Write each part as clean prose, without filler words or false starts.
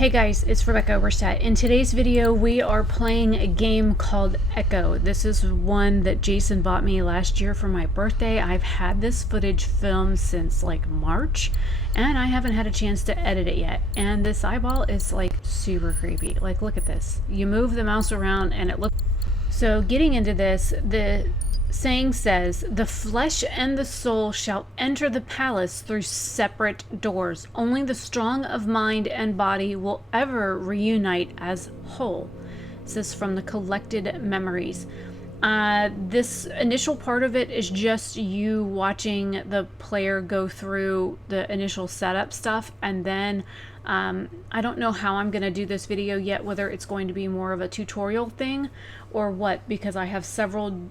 Hey guys, it's Rebecca Oberstadt. In today's video, we are playing a game called Echo. This is one that Jason bought me last year for my birthday. I've had this footage filmed since like March, and I haven't had a chance to edit it yet. And this eyeball is like super creepy. Like, look at this. You move the mouse around and it looks... So getting into this, the saying says, "The flesh and the soul shall enter the palace through separate doors. Only the strong of mind and body will ever reunite as whole." This is from the collected memories. This initial part of it is just you watching the player go through the initial setup stuff, and then I don't know how I'm going to do this video yet, whether it's going to be more of a tutorial thing or what, because I have several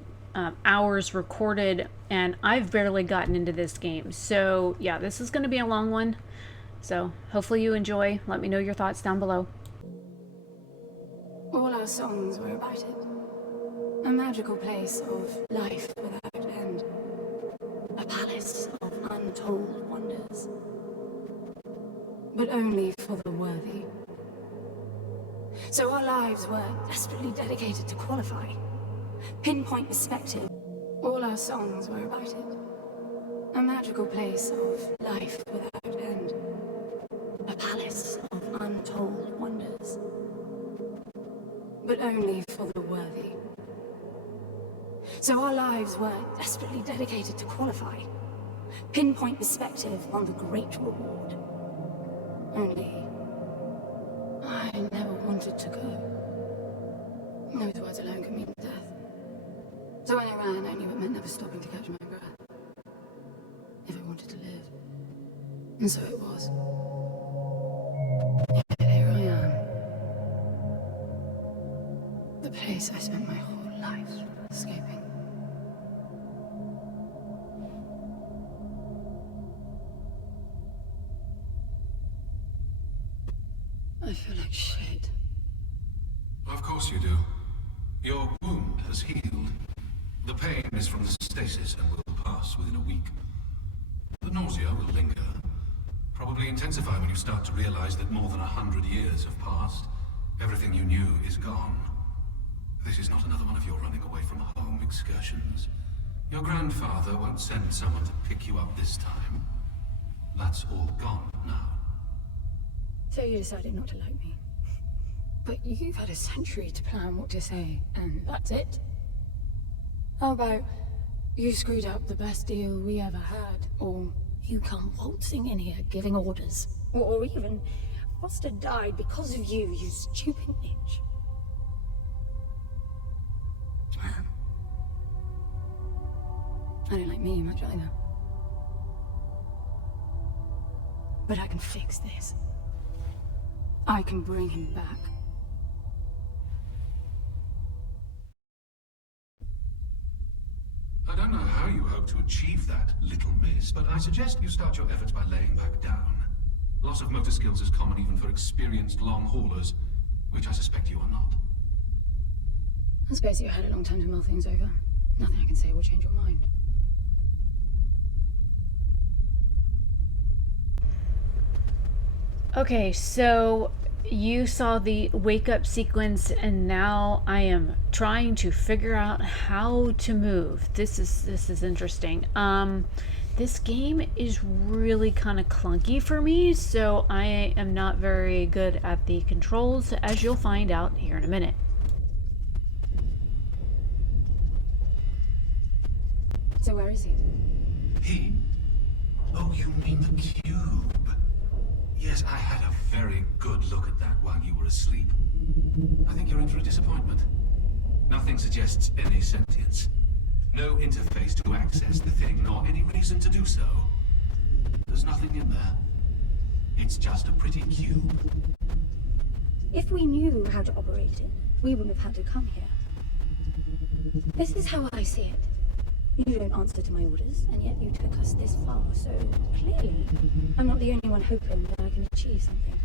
hours recorded and I've barely gotten into this game. So yeah, this is going to be a long one, so hopefully you enjoy. Let me know your thoughts down below. All our songs were about it. A magical place of life without end. A palace of untold wonders. But only for the worthy. So our lives were desperately dedicated to qualify. Pinpoint perspective. All our songs were about it. A magical place of life without end. A palace of untold wonders. But only for the worthy. So our lives were desperately dedicated to qualify. Pinpoint perspective on the great reward. Only I never wanted to go. Those words alone could mean death. So when I ran, I knew it meant never stopping to catch my breath. If I wanted to live. And so it was. Yet here I am. The place I spent my whole life escaping. I feel like shit. Of course you do. Your wound has healed. The pain is from the stasis and will pass within a week. The nausea will linger. Probably intensify when you start to realize that more than 100 years have passed. Everything you knew is gone. This is not another one of your running away from home excursions. Your grandfather won't send someone to pick you up this time. That's all gone now. So you decided not to like me. But you've had a century to plan what to say, and that's it? How about you screwed up the best deal we ever had, or you come waltzing in here giving orders, or even Foster died because of you, you stupid bitch. I don't like me much either. But I can fix this. I can bring him back. I don't know how you hope to achieve that, little miss, but I suggest you start your efforts by laying back down. Loss of motor skills is common even for experienced long haulers, which I suspect you are not. I suppose you had a long time to mull things over. Nothing I can say will change your mind. Okay, so you saw the wake up sequence, and now I am trying to figure out how to move. This is interesting. This game is really kind of clunky for me, so I am not very good at the controls, as you'll find out here in a minute. So where is he? He? Oh, you mean the cube? Yes, I had a very good look at that while you were asleep. I think you're in for a disappointment. Nothing suggests any sentience. No interface to access the thing, nor any reason to do so. There's nothing in there. It's just a pretty cube. If we knew how to operate it, we wouldn't have had to come here. This is how I see it. You don't answer to my orders, and yet you took us this far, so clearly I'm not the only one hoping that I can achieve something.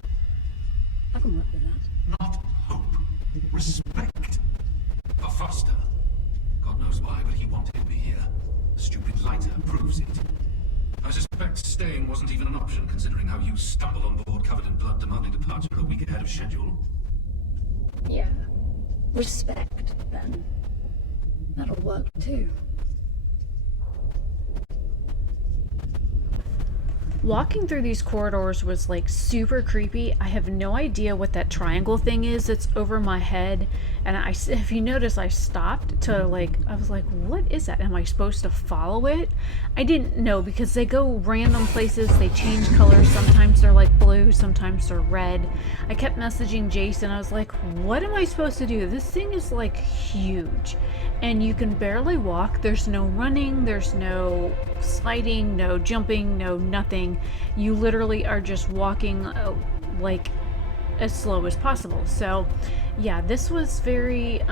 I can work with that. Not hope. Respect. For Foster. God knows why, but he wanted me here. The stupid lighter proves it. I suspect suspect staying wasn't even an option, considering how you stumbled on board covered in blood, demanding departure a week ahead of schedule. Yeah. Respect, then. That'll work too. Walking through these corridors was like super creepy. I have no idea what that triangle thing is that's over my head. And if you notice, I stopped to I was like, what is that? Am I supposed to follow it? I didn't know because they go random places. They change colors. Sometimes they're like blue, sometimes they're red. I kept messaging Jason. I was like, what am I supposed to do? This thing is like huge. And you can barely walk. There's no running. There's no sliding, no jumping, no nothing. You literally are just walking like as slow as possible. So yeah, this was very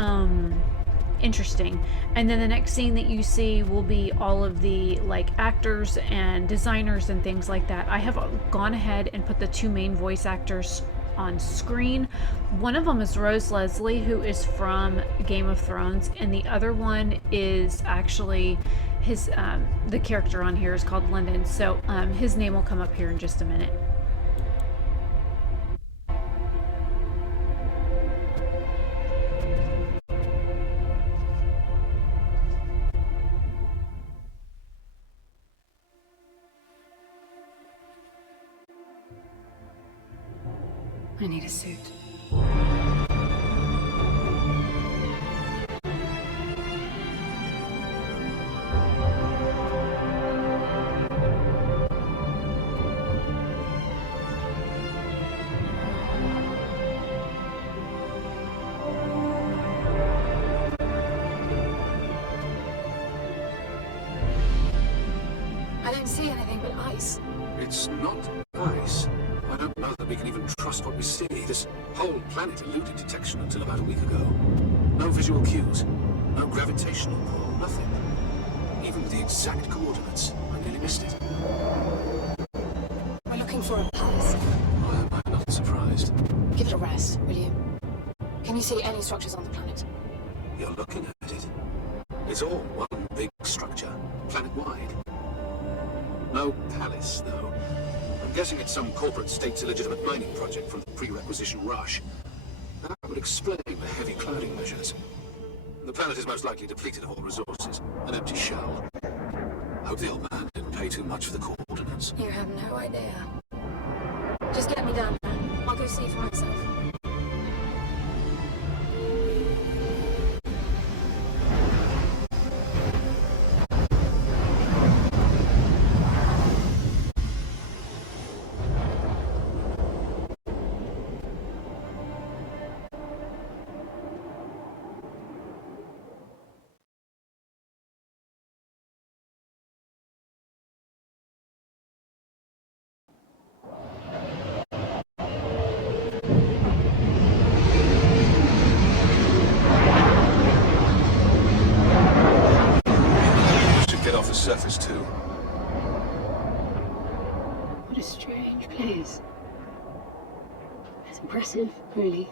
interesting. And then the next scene that you see will be all of the actors and designers and things like that. I have gone ahead and put the two main voice actors on screen. One of them is Rose Leslie, who is from Game of Thrones, and the other one is actually his the character on here is called Lyndon. So his name will come up here in just a minute. I need a suit. I don't see anything but ice. It's not ice. I don't know that we can even trust what we see. This whole planet eluded detection until about a week ago. No visual cues, no gravitational pull, nothing. Even with the exact coordinates, I nearly missed it. We're looking for a palace. Why am I not surprised? Give it a rest, will you? Can you see any structures on the planet? You're looking at it. It's all one big structure, planet-wide. No palace, though. I'm guessing it's some corporate state's illegitimate mining project from the pre-requisition rush. That would explain the heavy clouding measures. The planet is most likely depleted of all resources. An empty shell. Hope the old man didn't pay too much for the coordinates. You have no idea. Just get me down there. I'll go see for myself. Surface too. What a strange place. It's impressive, really.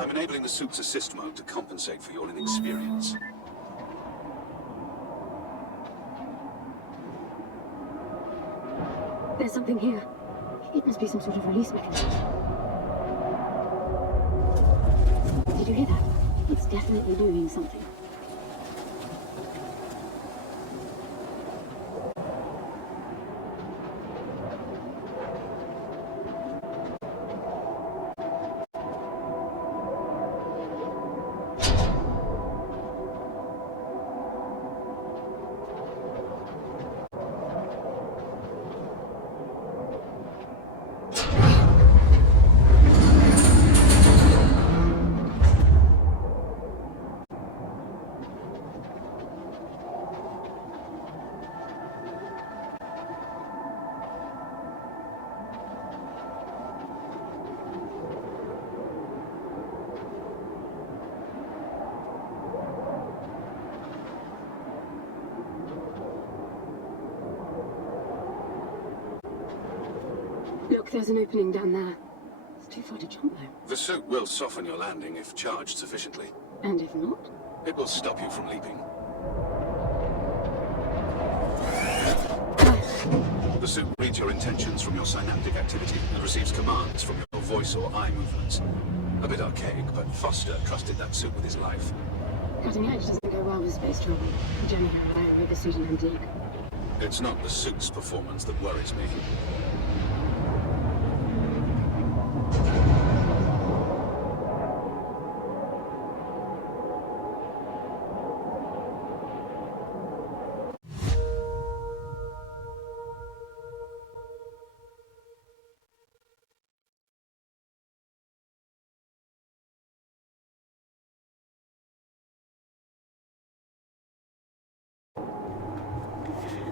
I'm enabling the suit's assist mode to compensate for your inexperience. There's something here. It must be some sort of release mechanism. Did you hear that? It's definitely doing something. Look, there's an opening down there. It's too far to jump, though. The suit will soften your landing if charged sufficiently. And if not? It will stop you from leaping. The suit reads your intentions from your synaptic activity and receives commands from your voice or eye movements. A bit archaic, but Foster trusted that suit with his life. Cutting edge doesn't go well with space travel. Generally, I read the suit an antique. It's not the suit's performance that worries me.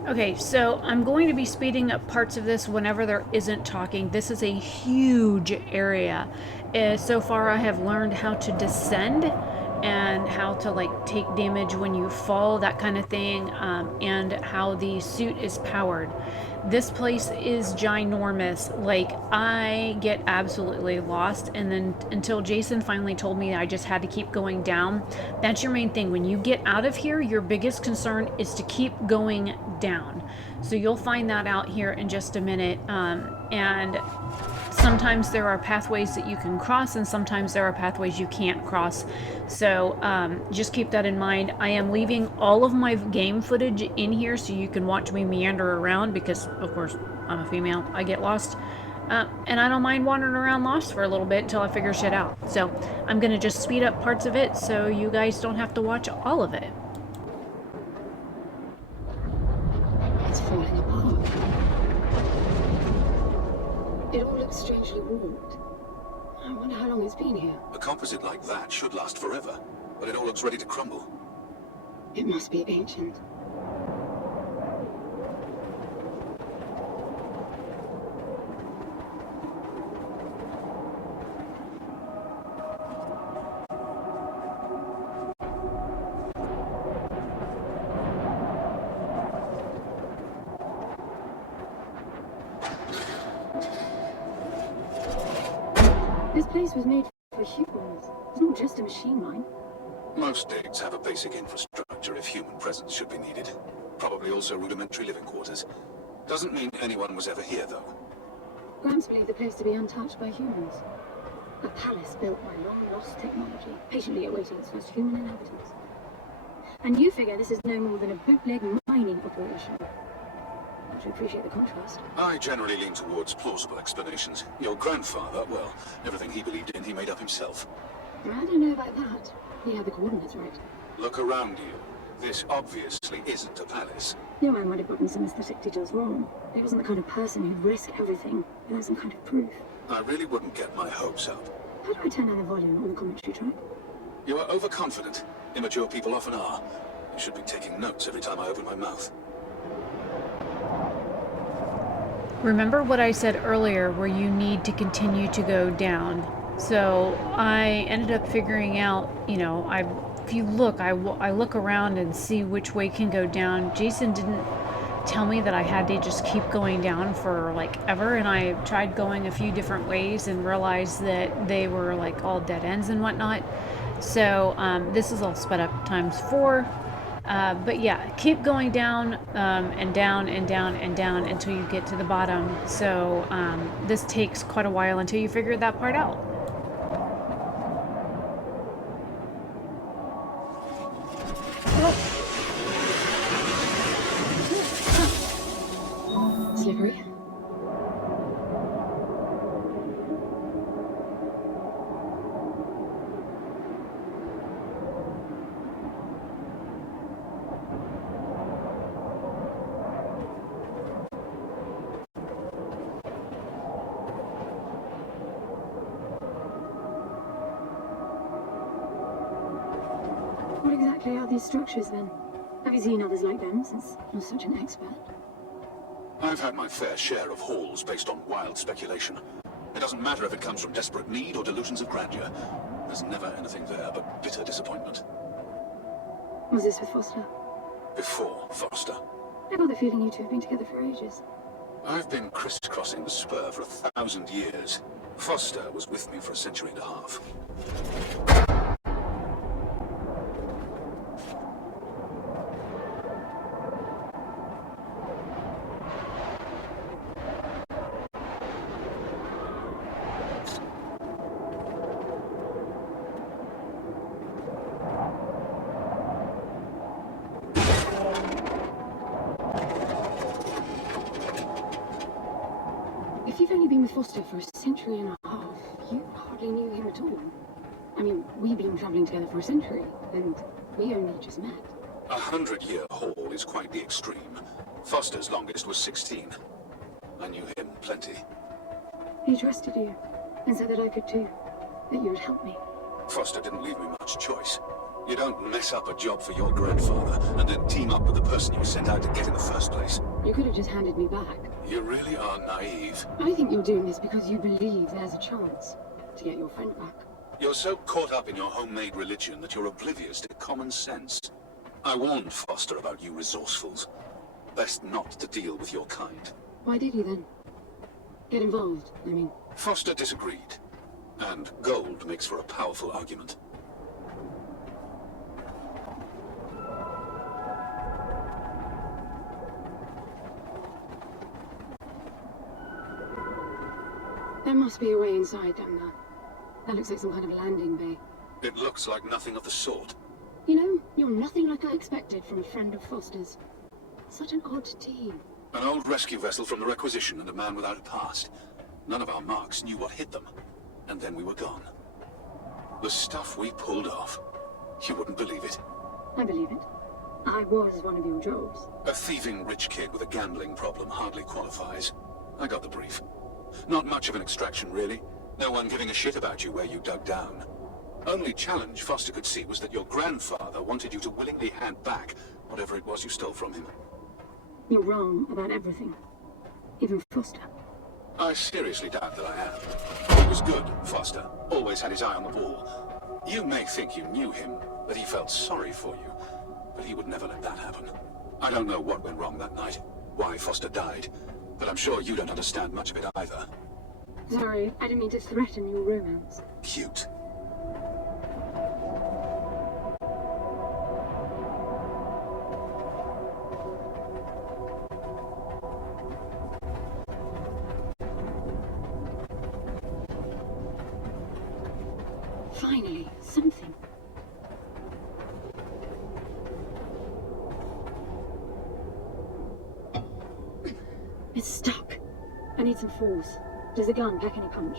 Okay, so I'm going to be speeding up parts of this whenever there isn't talking. This is a huge area. So far I have learned how to descend and how to like take damage when you fall, that kind of thing, and how the suit is powered. This place is ginormous. Like, I get absolutely lost, and then until Jason finally told me I just had to keep going down. That's your main thing. When you get out of here, your biggest concern is to keep going down. So you'll find that out here in just a minute. And sometimes there are pathways that you can cross, and sometimes there are pathways you can't cross. So just keep that in mind. I am leaving all of my game footage in here so you can watch me meander around, because of course I'm a female, I get lost, and I don't mind wandering around lost for a little bit until I figure shit out. So I'm gonna just speed up parts of it so you guys don't have to watch all of it. It's falling apart. It all looks strangely warped. I wonder how long it's been here. A composite like that should last forever, but it all looks ready to crumble. It must be ancient. This place was made for humans. It's not just a machine mine. Most digs have a basic infrastructure if human presence should be needed. Probably also rudimentary living quarters. Doesn't mean anyone was ever here, though. Gramps believed the place to be untouched by humans. A palace built by long-lost technology, patiently awaiting its first human inhabitants. And you figure this is no more than a bootleg mining operation. I should appreciate the contrast. I generally lean towards plausible explanations. Your grandfather, well, everything he believed in, he made up himself. I don't know about that. He had the coordinates right. Look around you. This obviously isn't a palace. No, I might have gotten some aesthetic details wrong. He wasn't the kind of person who'd risk everything without some kind of proof. I really wouldn't get my hopes up. How do I turn down the volume on the commentary track? You are overconfident. Immature people often are. You should be taking notes every time I open my mouth. Remember what I said earlier, where you need to continue to go down. So I ended up figuring out, you know, if you look, I look around and see which way can go down. Jason didn't tell me that I had to just keep going down for like ever, and I tried going a few different ways and realized that they were like all dead ends and whatnot. So this is all sped up ×4. But yeah, keep going down and down and down and down until you get to the bottom. So this takes quite a while until you figure that part out. Slippery. What exactly are these structures then? Have you seen others like them since you're such an expert? I've had my fair share of hauls based on wild speculation. It doesn't matter if it comes from desperate need or delusions of grandeur. There's never anything there but bitter disappointment. Was this with Foster? Before Foster. I got the feeling you two have been together for ages. I've been crisscrossing the spur for 1,000 years. Foster was with me for a century and a half. If you've only been with Foster for a century and a half, you hardly knew him at all. I mean, we've been traveling together for a century, and we only just met. 100-year haul is quite the extreme. Foster's longest was 16. I knew him plenty. He trusted you, and said that I could too, that you would help me. Foster didn't leave me much choice. You don't mess up a job for your grandfather and then team up with the person you were sent out to get in the first place. You could have just handed me back. You really are naive. I think you're doing this because you believe there's a chance to get your friend back. You're so caught up in your homemade religion that you're oblivious to common sense. I warned Foster about you resourcefuls. Best not to deal with your kind. Why did you then? Get involved, I mean. Foster disagreed. And gold makes for a powerful argument. There must be a way inside down there. That looks like some kind of landing bay. It looks like nothing of the sort. You know, you're nothing like I expected from a friend of Foster's. Such an odd team. An old rescue vessel from the Requisition and a man without a past. None of our marks knew what hit them. And then we were gone. The stuff we pulled off. You wouldn't believe it. I believe it. I was one of your jobs. A thieving rich kid with a gambling problem hardly qualifies. I got the brief. Not much of an extraction, really. No one giving a shit about you where you dug down. Only challenge Foster could see was that your grandfather wanted you to willingly hand back whatever it was you stole from him. You're wrong about everything. Even Foster. I seriously doubt that I am. He was good, Foster. Always had his eye on the ball. You may think you knew him, that he felt sorry for you, but he would never let that happen. I don't know what went wrong that night, why Foster died, but I'm sure you don't understand much of it either. Sorry, I didn't mean to threaten your romance. Cute. Finally, something. It's stuck. I need some force. Does the gun pack any punch?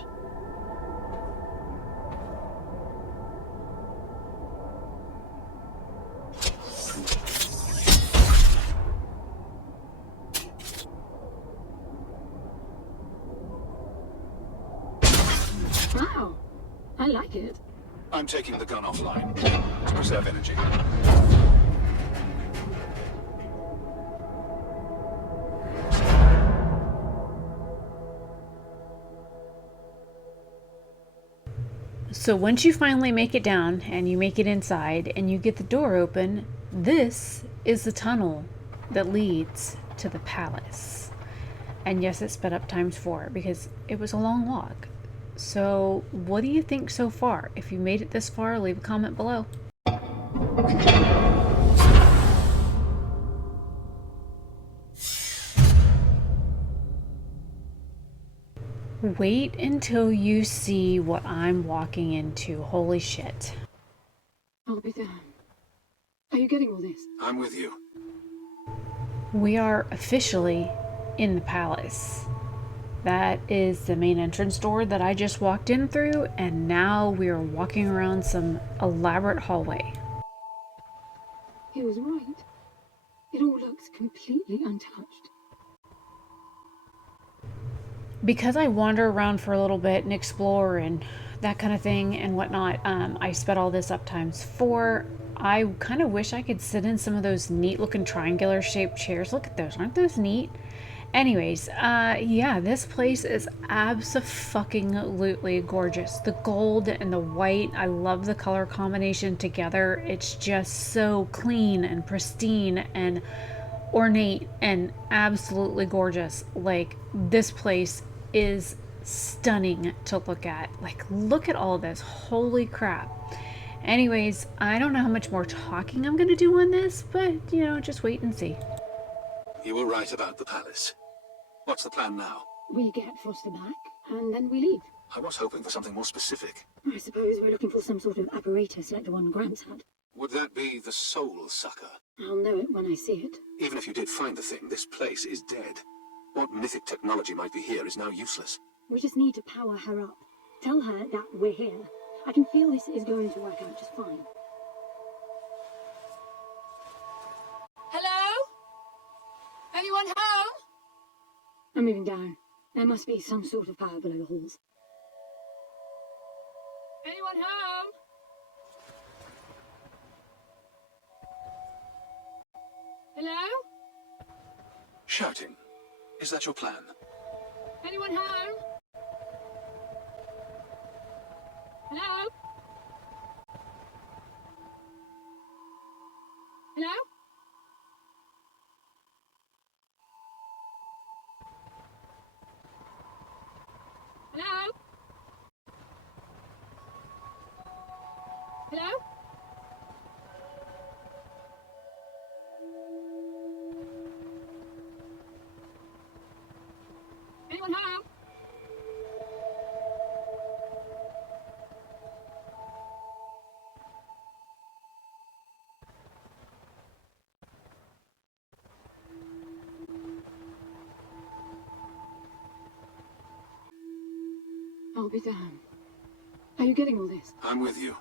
Wow, I like it. I'm taking the gun offline to preserve energy. So once you finally make it down and you make it inside and you get the door open, this is the tunnel that leads to the palace. And yes, it sped up ×4 because it was a long walk. So what do you think so far? If you made it this far, leave a comment below. Wait until you see what I'm walking into. Holy shit. I'll be there. Are you getting all this? I'm with you. We are officially in the palace. That is the main entrance door that I just walked in through, and now we are walking around some elaborate hallway. He was right. It all looks completely untouched. Because I wander around for a little bit and explore and that kind of thing and whatnot, I sped all this up ×4. I kind of wish I could sit in some of those neat looking triangular shaped chairs. Look at those, aren't those neat? Anyways, yeah, this place is abso-fucking-lutely gorgeous. The gold and the white, I love the color combination together. It's just so clean and pristine and ornate and absolutely gorgeous. Like, this place is stunning to look at. Like, look at all of this. Holy crap. Anyways, I don't know how much more talking I'm gonna do on this, but, you know, just wait and see. You were right about the palace. What's the plan now? We get Foster back, and then we leave. I was hoping for something more specific. I suppose we're looking for some sort of apparatus like the one Gramps had. Would that be the soul sucker? I'll know it when I see it. Even if you did find the thing, this place is dead. What mythic technology might be here is now useless. We just need to power her up. Tell her that we're here. I can feel this is going to work out just fine. Hello? Anyone home? I'm moving down. There must be some sort of power below the halls. Anyone home? Hello? Shouting. Is that your plan? Anyone home? Hello? Hello? Hello? Hello? Anyone home? I'll be damned. Are you getting all this? I'm with you.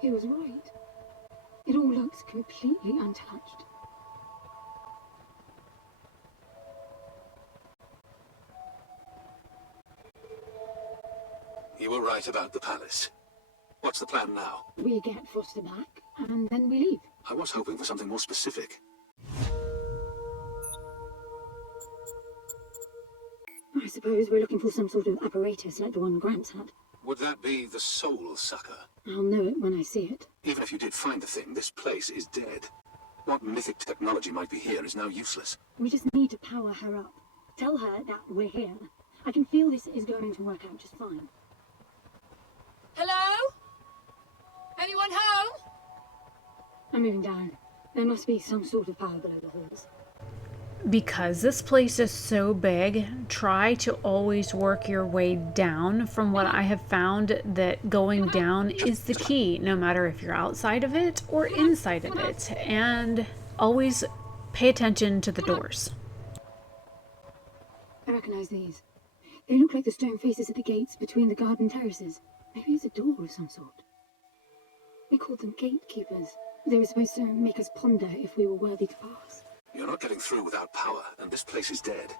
He was right. It all looks completely untouched. You were right about the palace. What's the plan now? We get Foster back, and then we leave. I was hoping for something more specific. I suppose we're looking for some sort of apparatus like the one Gramps had. Would that be the Soul Sucker? I'll know it when I see it. Even if you did find the thing, this place is dead. What mythic technology might be here is now useless. We just need to power her up. Tell her that we're here. I can feel this is going to work out just fine. Hello? Anyone home? I'm moving down. There must be some sort of power below the halls. Because this place is so big, try to always work your way down. From what I have found, that going down is the key, no matter if you're outside of it or inside of it. And always pay attention to the doors. I recognize these. They look like the stone faces at the gates between the garden terraces. Maybe it's a door of some sort. We called them gatekeepers. They were supposed to make us ponder if we were worthy to pass. You're not getting through without power, and this place is dead.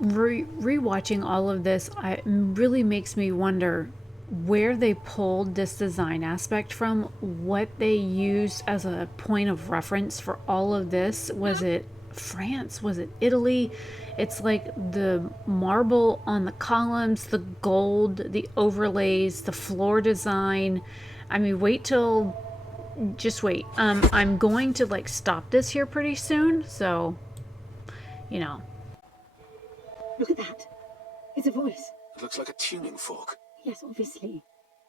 Rewatching all of this, it really makes me wonder where they pulled this design aspect from, what they used as a point of reference for all of this. Was it France? Was it Italy? It's like the marble on the columns, the gold, the overlays, the floor design. I mean, just wait. I'm going to like stop this here pretty soon, so, you know. Look at that. It's a voice. It looks like a tuning fork. Yes, obviously.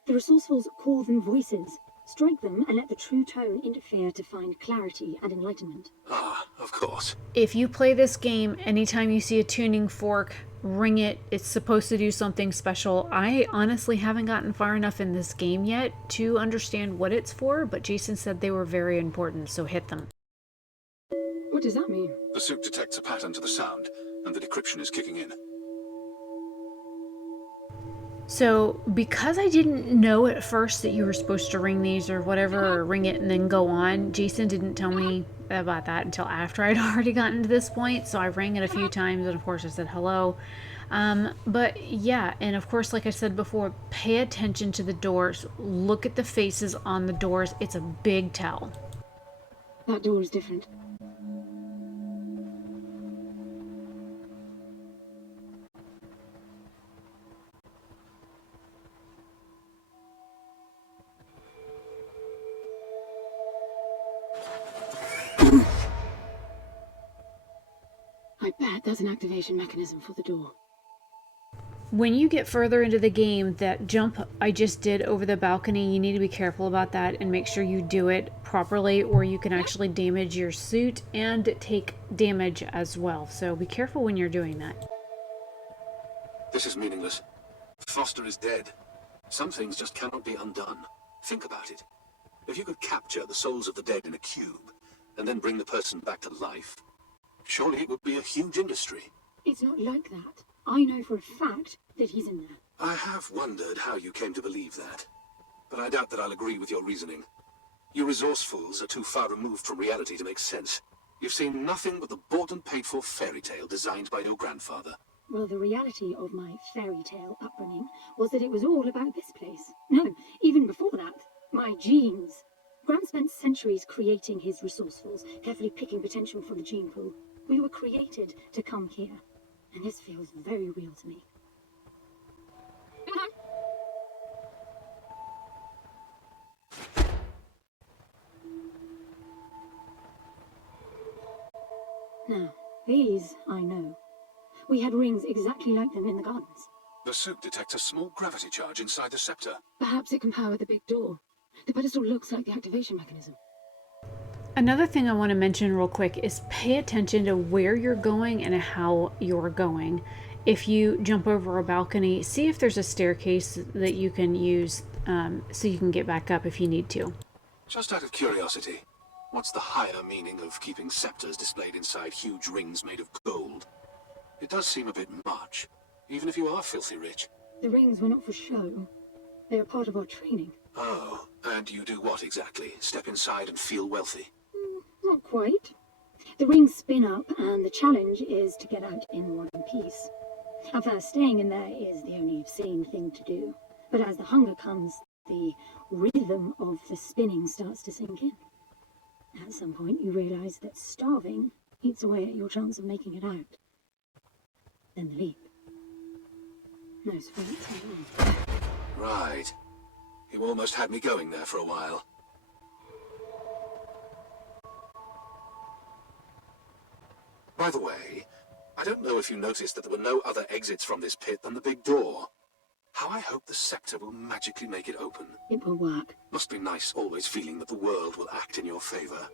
The resourcefuls call them voices. Strike them and let the true tone interfere to find clarity and enlightenment. Ah, of course. If you play this game, anytime you see a tuning fork, ring it. It's supposed to do something special. I honestly haven't gotten far enough in this game yet to understand what it's for, but Jason said they were very important, so hit them. What does that mean? The suit detects a pattern to the sound, and the decryption is kicking in. So, because I didn't know at first that you were supposed to ring these or whatever, or ring it and then go on, Jason didn't tell me about that until after I'd already gotten to this point. So I rang it a few times, and of course I said hello. But yeah, and of course, like I said before, pay attention to the doors. Look at the faces on the doors. It's a big tell. That door is different. I bet there's an activation mechanism for the door. When you get further into the game, that jump I just did over the balcony, you need to be careful about that and make sure you do it properly, or you can actually damage your suit and take damage as well. So be careful when you're doing that. This is meaningless. Foster is dead. Some things just cannot be undone. Think about it. If you could capture the souls of the dead in a cube, and then bring the person back to life, surely it would be a huge industry. It's not like that. I know for a fact that he's in there. I have wondered how you came to believe that, but I doubt that I'll agree with your reasoning. You resourcefuls are too far removed from reality to make sense. You've seen nothing but the bought and paid for fairy tale designed by your grandfather. Well, the reality of my fairy tale upbringing was that it was all about this place. No, even before that, my genes. Grant spent centuries creating his resourcefuls, carefully picking potential from the gene pool. We were created to come here, and this feels very real to me. Now, these I know. We had rings exactly like them in the gardens. The suit detects a small gravity charge inside the scepter. Perhaps it can power the big door. The pedestal looks like the activation mechanism. Another thing I want to mention real quick is pay attention to where you're going and how you're going. If you jump over a balcony, see if there's a staircase that you can use so you can get back up if you need to. Just out of curiosity, what's the higher meaning of keeping scepters displayed inside huge rings made of gold? It does seem a bit much, even if you are filthy rich. The rings were not for show. They are part of our training. Oh, and you do what exactly? Step inside and feel wealthy? Not quite. The rings spin up, and the challenge is to get out in one piece. At first, staying in there is the only sane thing to do. But as the hunger comes, the rhythm of the spinning starts to sink in. At some point, you realize that starving eats away at your chance of making it out. Then the leap. No sweets. Right. You almost had me going there for a while. By the way, I don't know if you noticed that there were no other exits from this pit than the big door. How I hope the scepter will magically make it open. It will work. Must be nice always feeling that the world will act in your favor.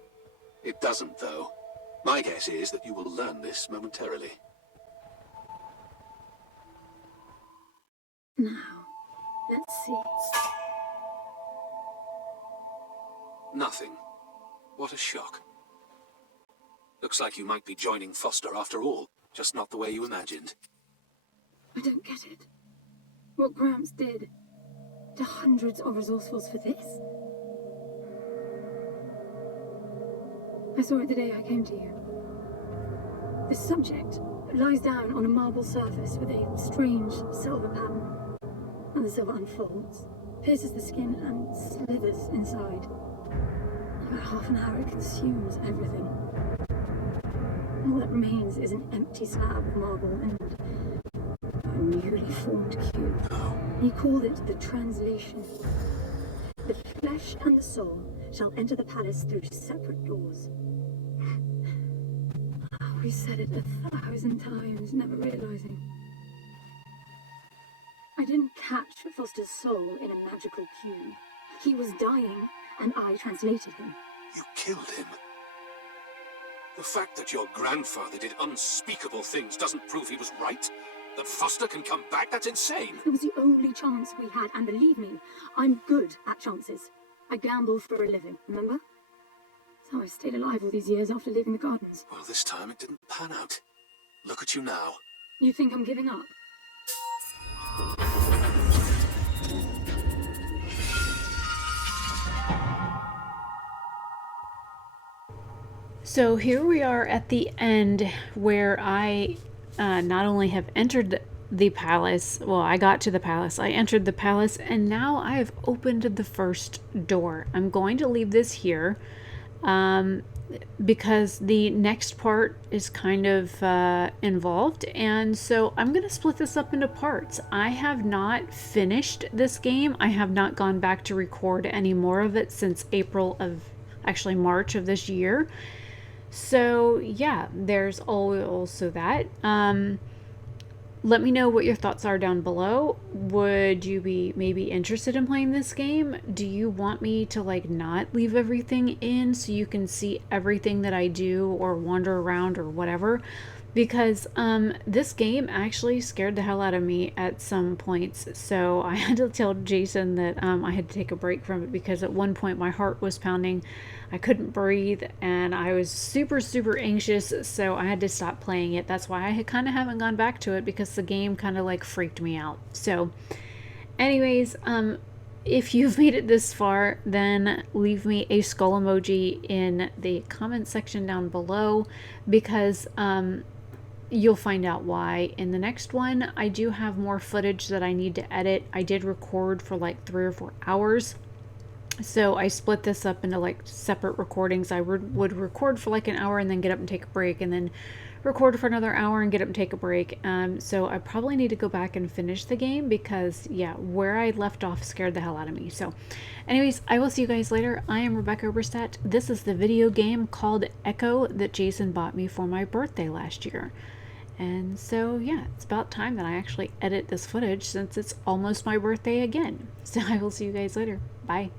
It doesn't, though. My guess is that you will learn this momentarily. Now, let's see. Nothing. What a shock. Looks like you might be joining Foster after all, just not the way you imagined. I don't get it. What Gramps did to hundreds of resourcefuls for this? I saw it the day I came to you. The subject lies down on a marble surface with a strange silver pattern. And the silver unfolds, pierces the skin, and slithers inside. In about half an hour, it consumes everything. All that remains is an empty slab of marble and a newly formed cube. He called it the translation. The flesh and the soul shall enter the palace through separate doors. We said it 1,000 times, never realizing. I didn't catch Foster's soul in a magical cube. He was dying, and I translated him. You killed him. The fact that your grandfather did unspeakable things doesn't prove he was right. That Foster can come back, that's insane. It was the only chance we had, and believe me, I'm good at chances. I gamble for a living, remember? That's how I stayed alive all these years after leaving the gardens. Well, this time it didn't pan out. Look at you now. You think I'm giving up? So here we are at the end where I not only have entered the palace, well, I got to the palace, I entered the palace, and now I have opened the first door. I'm going to leave this here because the next part is kind of involved, and so I'm going to split this up into parts. I have not finished this game. I have not gone back to record any more of it since March of this year. So yeah, there's also that. Let me know what your thoughts are down below. Would you be maybe interested in playing this game? Do you want me to not leave everything in so you can see everything that I do or wander around or whatever? because this game actually scared the hell out of me at some points. So I had to tell Jason that I had to take a break from it, because at one point my heart was pounding, I couldn't breathe, and I was super super anxious. So I had to stop playing it. That's why I kind of haven't gone back to it, because the game kind of like freaked me out. So anyways, if you've made it this far, then leave me a skull emoji in the comment section down below, because you'll find out why in the next one. I do have more footage that I need to edit. I did record for like 3 or 4 hours. So I split this up into like separate recordings. I would record for like an hour and then get up and take a break, and then record for another hour and get up and take a break. So I probably need to go back and finish the game, because yeah, where I left off scared the hell out of me. So anyways, I will see you guys later. I am Rebecca Oberstadt. This is the video game called Echo that Jason bought me for my birthday last year. And so yeah, it's about time that I actually edit this footage, since it's almost my birthday again. So I will see you guys later. Bye.